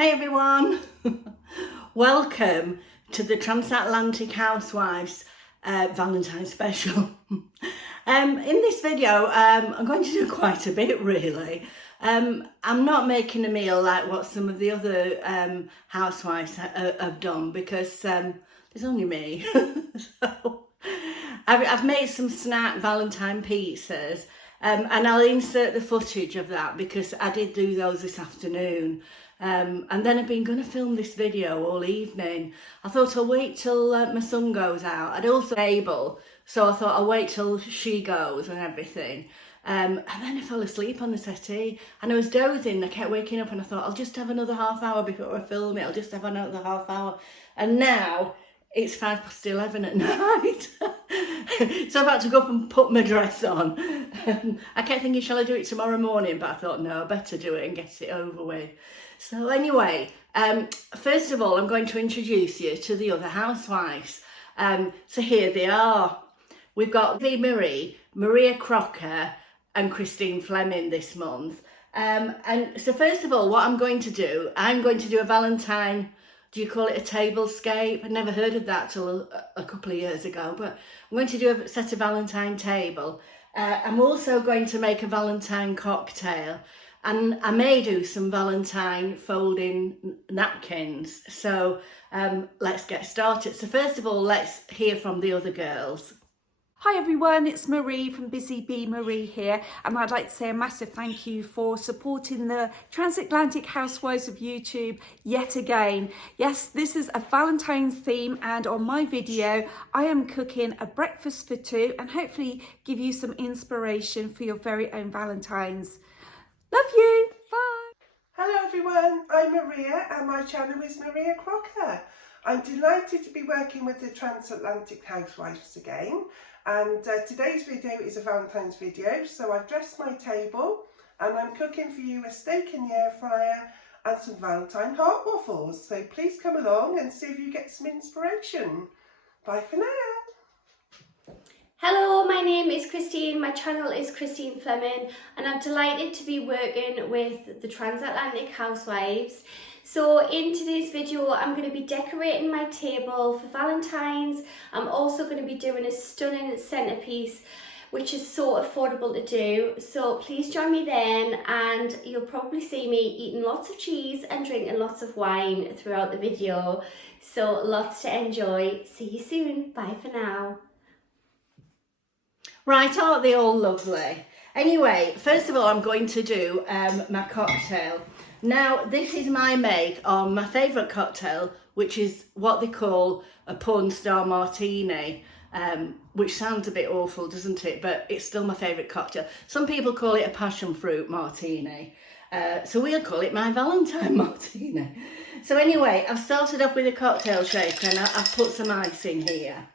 Hey everyone, welcome to the Transatlantic Housewives Valentine special. In this video, I'm going to do quite a bit really. I'm not making a meal like what some of the other housewives have done because there's only me. So I've made some snack Valentine pizzas. And I'll insert the footage of that because I did do those this afternoon. And then I've been going to film this video all evening. I thought I'll wait till my son goes out. I'd also be able, so I thought I'll wait till she goes and everything. And then I fell asleep on the settee and I was dozing. I kept waking up and I thought I'll just have another half hour before I film it. I'll just have another half hour. And now it's 11:05 at night. So I've had to go up and put my dress on. I kept thinking, shall I do it tomorrow morning? But I thought, no, I better do it and get it over with. So anyway, first of all, I'm going to introduce you to the other housewives. So here they are. We've got Marie, Maria Crocker and Christine Fleming this month. And so first of all, what I'm going to do a Valentine, do you call it a tablescape? I'd never heard of that till a couple of years ago, but I'm going to do a set of Valentine table. I'm also going to make a Valentine cocktail, and I may do some Valentine folding napkins. So let's get started. So first of all, let's hear from the other girls. Hi everyone, it's Marie from Busy Bee Marie here, and I'd like to say a massive thank you for supporting the Transatlantic Housewives of YouTube yet again. Yes, this is a Valentine's theme, and on my video I am cooking a breakfast for two and hopefully give you some inspiration for your very own Valentines. Love you, bye! Hello everyone, I'm Maria and my channel is Maria Crocker. I'm delighted to be working with the Transatlantic Housewives again. And today's video is a Valentine's video, so I've dressed my table and I'm cooking for you a steak in the air fryer and some Valentine heart waffles. So please come along and see if you get some inspiration. Bye for now. Hello, my name is Christine, my channel is Christine Fleming, and I'm delighted to be working with the Transatlantic Housewives. So in today's video, I'm going to be decorating my table for Valentine's. I'm also going to be doing a stunning centerpiece, which is so affordable to do. So please join me then, and you'll probably see me eating lots of cheese and drinking lots of wine throughout the video. So lots to enjoy. See you soon. Bye for now. Right, aren't they all lovely? Anyway, first of all, I'm going to do my cocktail. Now, this is my make on my favourite cocktail, which is what they call a porn star martini, which sounds a bit awful, doesn't it? But it's still my favourite cocktail. Some people call it a passion fruit martini. So we'll call it my Valentine martini. So anyway, I've started off with a cocktail shaker and I've put some ice in here.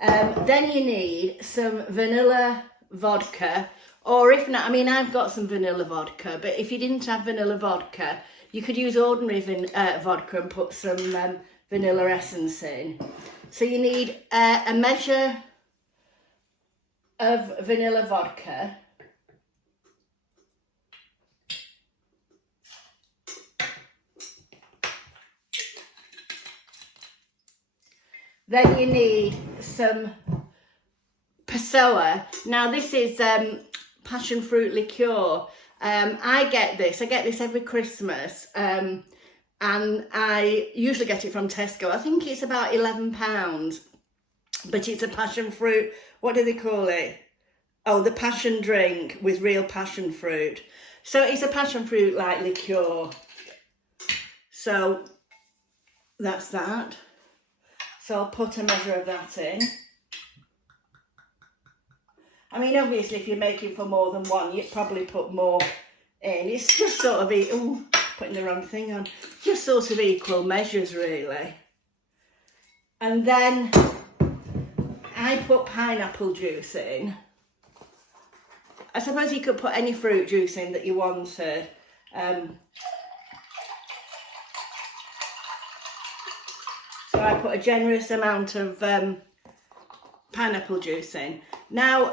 Then you need some vanilla vodka, or if not, I mean, I've got some vanilla vodka, but if you didn't have vanilla vodka, you could use ordinary vodka and put some vanilla essence in. So you need a measure of vanilla vodka. Then you need some Passoa. Now this is passion fruit liqueur. I get this every Christmas, and I usually get it from Tesco. I think it's about £11, but it's a passion fruit. What do they call it? Oh, the passion drink with real passion fruit. So it's a passion fruit like liqueur. So that's that. So I'll put a measure of that in. I mean, obviously, if you're making for more than one, you'd probably put more in. It's just sort of, putting the wrong thing on. Just sort of equal measures, really. And then I put pineapple juice in. I suppose you could put any fruit juice in that you wanted. So I put a generous amount of pineapple juice in. Now,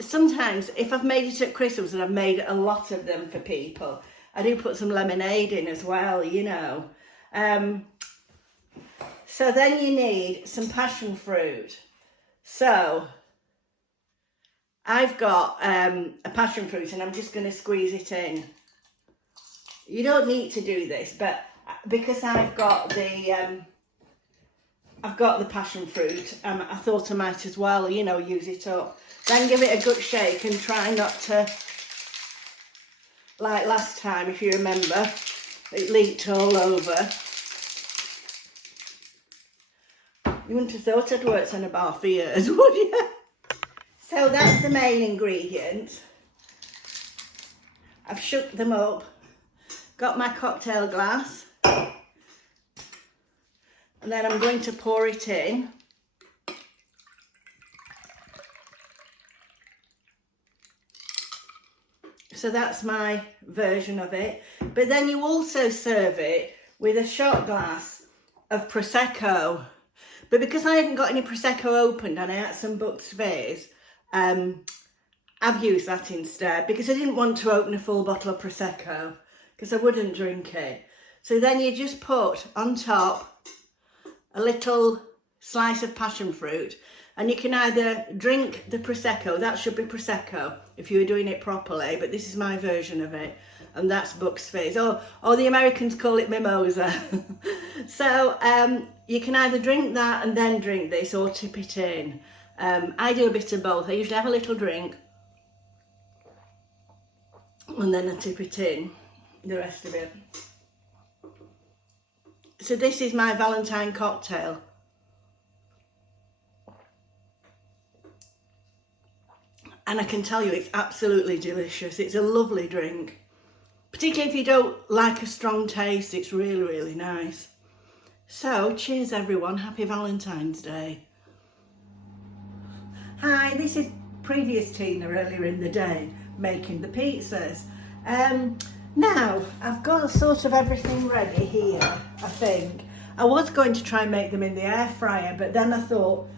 sometimes if I've made it at Christmas and I've made a lot of them for people, I do put some lemonade in as well, you know. So then you need some passion fruit. So I've got a passion fruit and I'm just going to squeeze it in. You don't need to do this, but because I've got the passion fruit, I thought I might as well, you know, use it up. Then give it a good shake and try not to, like last time, if you remember, it leaked all over. You wouldn't have thought I'd worked on a bar for years, would you? So that's the main ingredient. I've shook them up, got my cocktail glass, and then I'm going to pour it in. So that's my version of it. But then you also serve it with a shot glass of Prosecco. But because I hadn't got any Prosecco opened and I had some Bucks Fizz, I've used that instead because I didn't want to open a full bottle of Prosecco because I wouldn't drink it. So then you just put on top a little slice of passion fruit, and you can either drink the Prosecco, that should be Prosecco if you were doing it properly, but this is my version of it, and that's Bucks Fizz, or the Americans call it mimosa. So you can either drink that and then drink this, or tip it in. I do a bit of both. I usually have a little drink and then I tip it in, the rest of it. So this is my Valentine cocktail. And I can tell you it's absolutely delicious. It's a lovely drink. Particularly if you don't like a strong taste, it's really, really nice. So, cheers everyone. Happy Valentine's Day. Hi, this is previous Tina earlier in the day making the pizzas. Now, I've got sort of everything ready here, I think. I was going to try and make them in the air fryer, but then I thought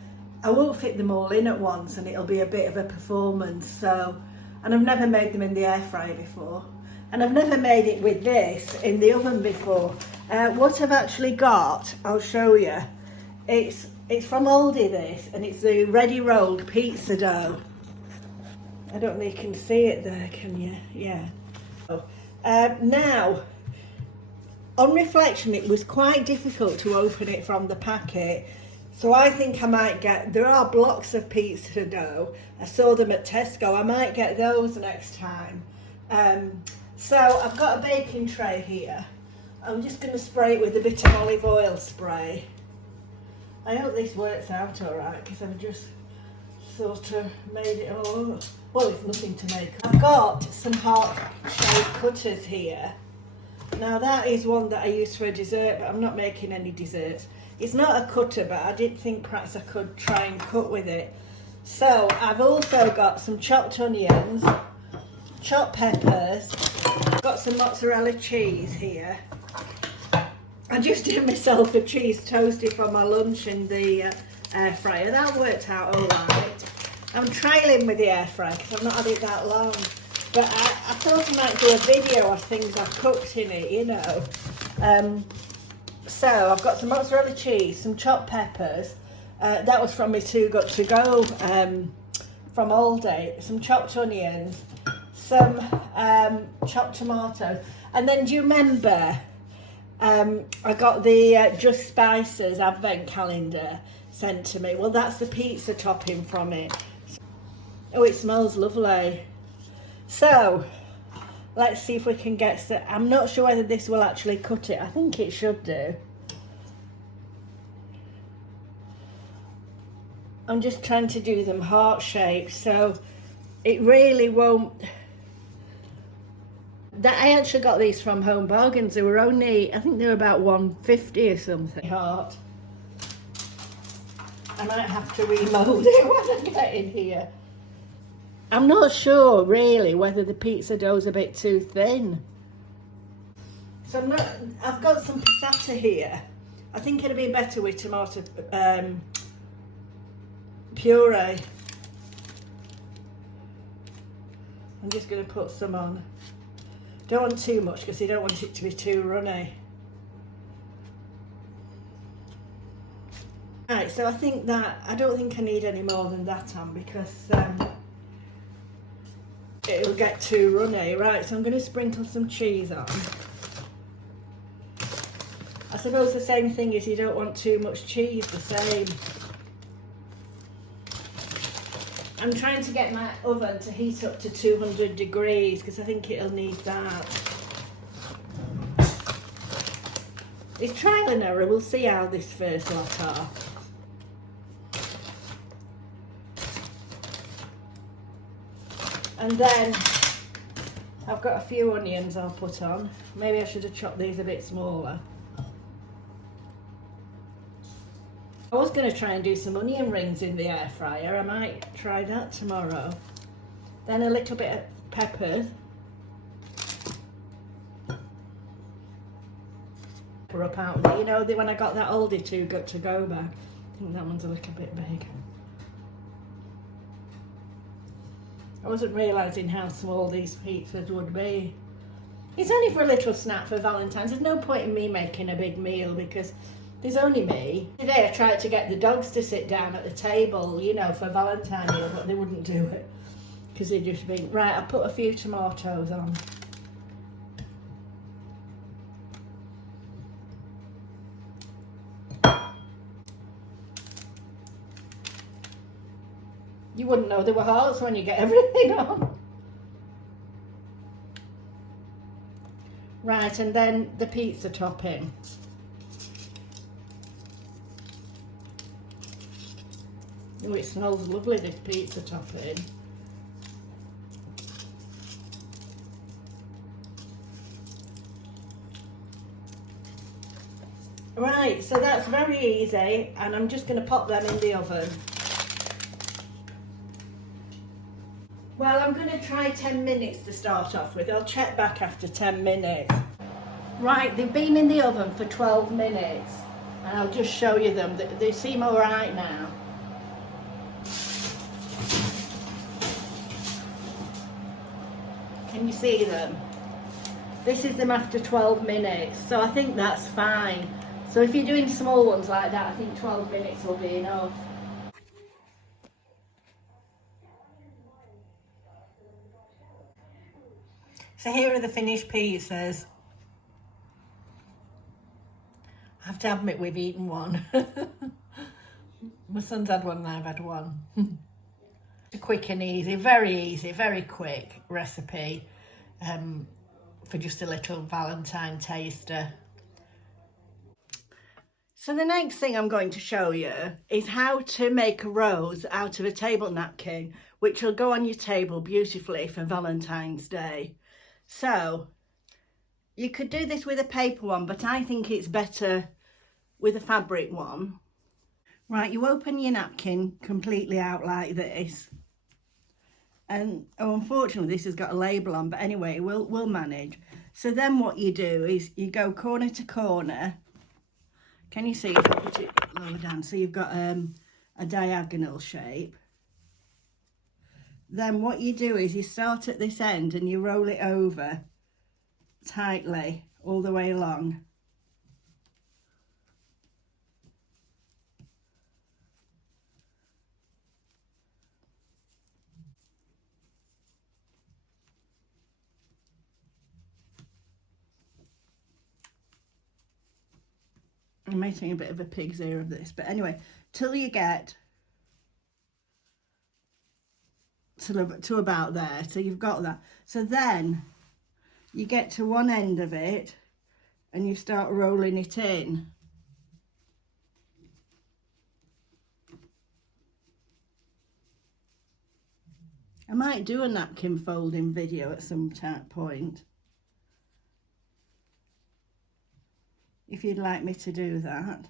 I won't fit them all in at once and it'll be a bit of a performance. So, and I've never made them in the air fryer before. And I've never made it with this in the oven before. What I've actually got, I'll show you. It's from Aldi, this, and it's the ready rolled pizza dough. I don't know if you can see it there, can you? Yeah. Now, on reflection, it was quite difficult to open it from the packet. So I think I might get, there are blocks of pizza dough. I saw them at Tesco. I might get those next time. So I've got a baking tray here. I'm just going to spray it with a bit of olive oil spray. I hope this works out all right because I've just sort of made it all. Well, it's nothing to make. I've got some heart-shaped cutters here. Now that is one that I use for a dessert, but I'm not making any desserts. It's not a cutter, but I did think perhaps I could try and cut with it. So I've also got some chopped onions, chopped peppers, got some mozzarella cheese here. I just did myself a cheese toasty for my lunch in the air fryer. That worked out all right. I'm trialling with the air fryer because I've not had it that long. But I thought I might do a video of things I've cooked in it, you know. So I've got some mozzarella cheese, some chopped peppers. That was from my Too Good To Go from Aldi. Some chopped onions, some chopped tomatoes. And then do you remember I got the Just Spices advent calendar sent to me? Well, that's the pizza topping from it. Oh, it smells lovely. So let's see if we can get some. I'm not sure whether this will actually cut it. I think it should do. I'm just trying to do them heart shaped, so it really won't. That I actually got these from Home Bargains. They were only, I think they were about $1.50 or something. Heart. I might have to remold it when I get in here. I'm not sure really whether the pizza dough's a bit too thin. So I've got some passata here. I think it'd be better with tomato puree. I'm just going to put some on. Don't want too much because you don't want it to be too runny. Right, so I don't think I need any more than that on because it'll get too runny. Right, so I'm going to sprinkle some cheese on. I suppose the same thing is you don't want too much cheese, the same. I'm trying to get my oven to heat up to 200 degrees because I think it'll need that. It's trial and error, we'll see how this first lot are. And then I've got a few onions I'll put on. Maybe I should have chopped these a bit smaller. I was going to try and do some onion rings in the air fryer. I might try that tomorrow. Then a little bit of pepper. Pepper up out there. You know, when I got that oldie to go back, I think that one's a little bit big. I wasn't realising how small these pizzas would be. It's only for a little snack for Valentine's. There's no point in me making a big meal because there's only me. Today I tried to get the dogs to sit down at the table, you know, for Valentine meal, but they wouldn't do it because they'd just been, right, I put a few tomatoes on. You wouldn't know they were hearts when you get everything on. Right, and then the pizza topping. Oh, it smells lovely, this pizza topping. Right, so that's very easy, and I'm just going to pop them in the oven. Well, I'm going to try 10 minutes to start off with. I'll check back after 10 minutes. Right, they've been in the oven for 12 minutes. And I'll just show you them. They seem all right now. Can you see them? This is them after 12 minutes. So I think that's fine. So if you're doing small ones like that, I think 12 minutes will be enough. So here are the finished pizzas. I have to admit we've eaten one. My son's had one and I've had one. It's quick and easy, very quick recipe for just a little Valentine taster. So the next thing I'm going to show you is how to make a rose out of a table napkin, which will go on your table beautifully for Valentine's Day. So you could do this with a paper one, but I think it's better with a fabric one. Right, you open your napkin completely out like this. And oh, unfortunately this has got a label on, but anyway, we'll manage. So then what you do is you go corner to corner. Can you see if I put it lower down? So you've got a diagonal shape. Then what you do is you start at this end and you roll it over tightly all the way along. I'm making a bit of a pig's ear of this, but anyway, till you get to about there. So you've got that. So then you get to one end of it and you start rolling it in. I might do a napkin folding video at some point, if you'd like me to do that.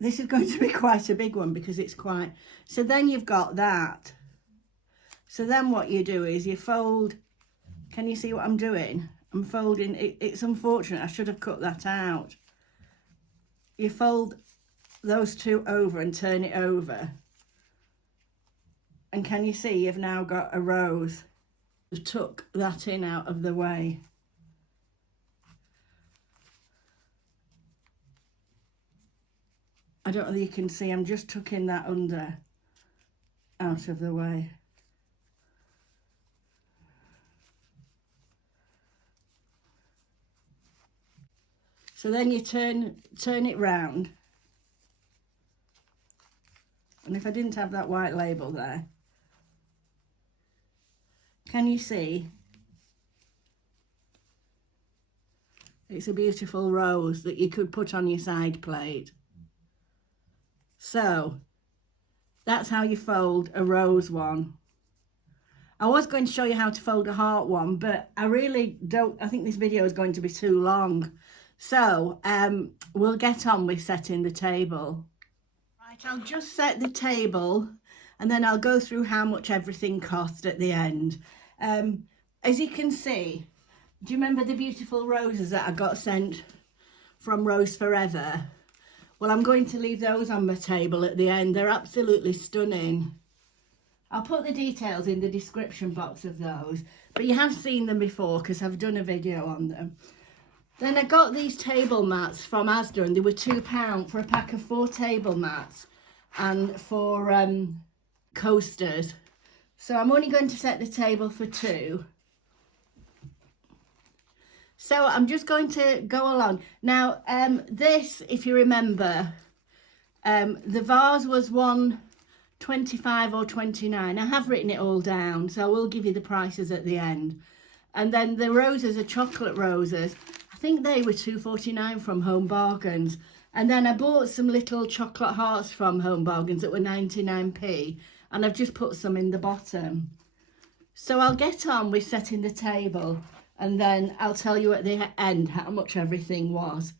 This is going to be quite a big one because it's quite... So then you've got that. So then what you do is you fold... Can you see what I'm doing? I'm folding, it's unfortunate, I should have cut that out. You fold those two over and turn it over. And can you see you've now got a rose? I've tuck that in out of the way. I don't know if you can see, I'm just tucking that under out of the way. So then you turn it round. And if I didn't have that white label there, can you see? It's a beautiful rose that you could put on your side plate. So that's how you fold a rose one. I was going to show you how to fold a heart one, but I really don't, I think this video is going to be too long. So we'll get on with setting the table. Right, I'll just set the table and then I'll go through how much everything cost at the end. As you can see, do you remember the beautiful roses that I got sent from Roseforever? Well, I'm going to leave those on my table at the end. They're absolutely stunning. I'll put the details in the description box of those, but you have seen them before because I've done a video on them. Then I got these table mats from Asda and they were £2 for a pack of 4 table mats and 4 coasters. So I'm only going to set the table for 2. So I'm just going to go along. Now, this, if you remember, the vase was £1.25 or £29. I have written it all down, so I will give you the prices at the end. And then the roses are chocolate roses. I think they were £2.49 from Home Bargains. And then I bought some little chocolate hearts from Home Bargains that were 99p. And I've just put some in the bottom. So I'll get on with setting the table. And then I'll tell you at the end how much everything was.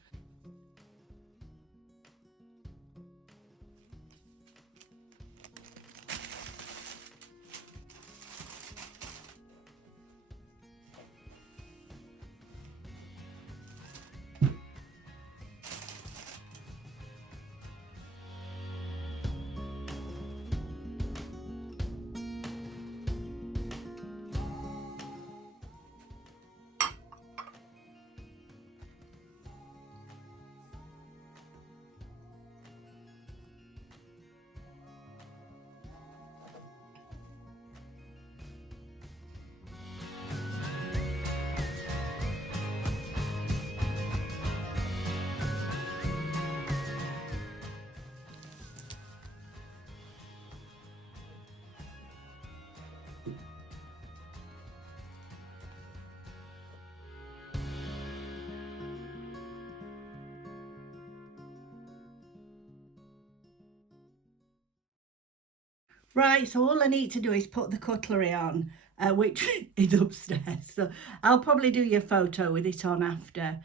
Right, so all I need to do is put the cutlery on, which is upstairs. So I'll probably do your photo with it on after.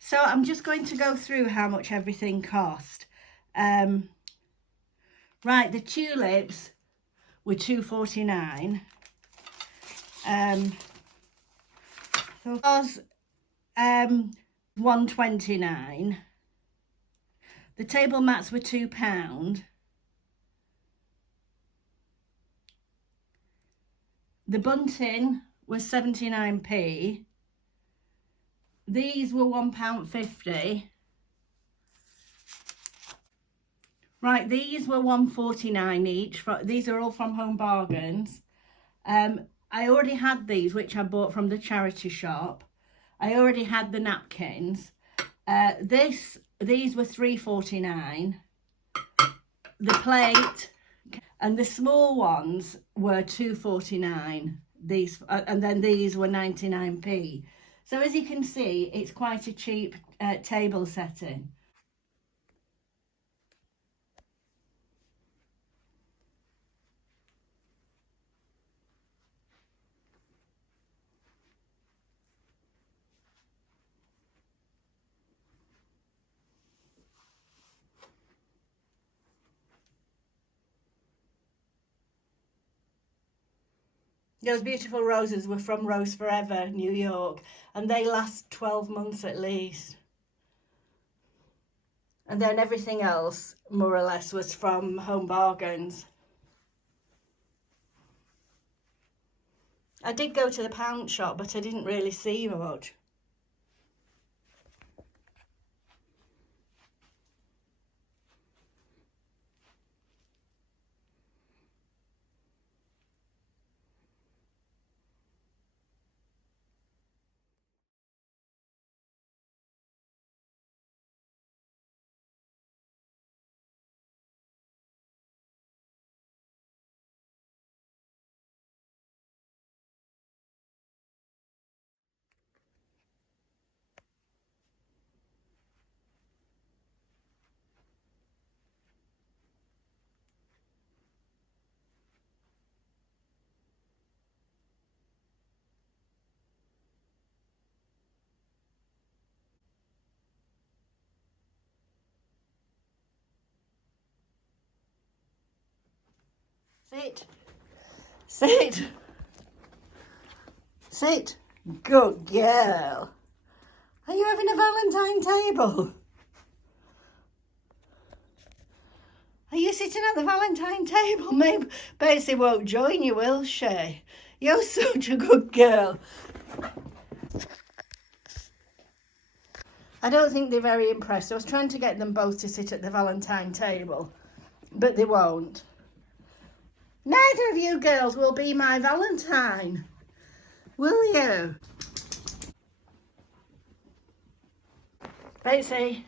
So I'm just going to go through how much everything cost. Right, the tulips were £2.49. So was £1.29. The table mats were £2. The bunting was 79p. These were £1.50. Right, these were £1.49 each. These are all from Home Bargains. I already had these, which I bought from the charity shop. I already had the napkins. These were £3.49. The plate. And the small ones were £2.49. These, and then these were 99p. So as you can see, it's quite a cheap table setting. Those beautiful roses were from Roseforever, New York, and they last 12 months at least. And then everything else, more or less, was from Home Bargains. I did go to the pound shop, but I didn't really see much. Sit. Sit. Sit. Good girl. Are you having a Valentine table? Are you sitting at the Valentine table? Maybe Betsy won't join you, will she? You're such a good girl. I don't think they're very impressed. I was trying to get them both to sit at the Valentine table, but they won't. Neither of you girls will be my Valentine, will you? Betsy.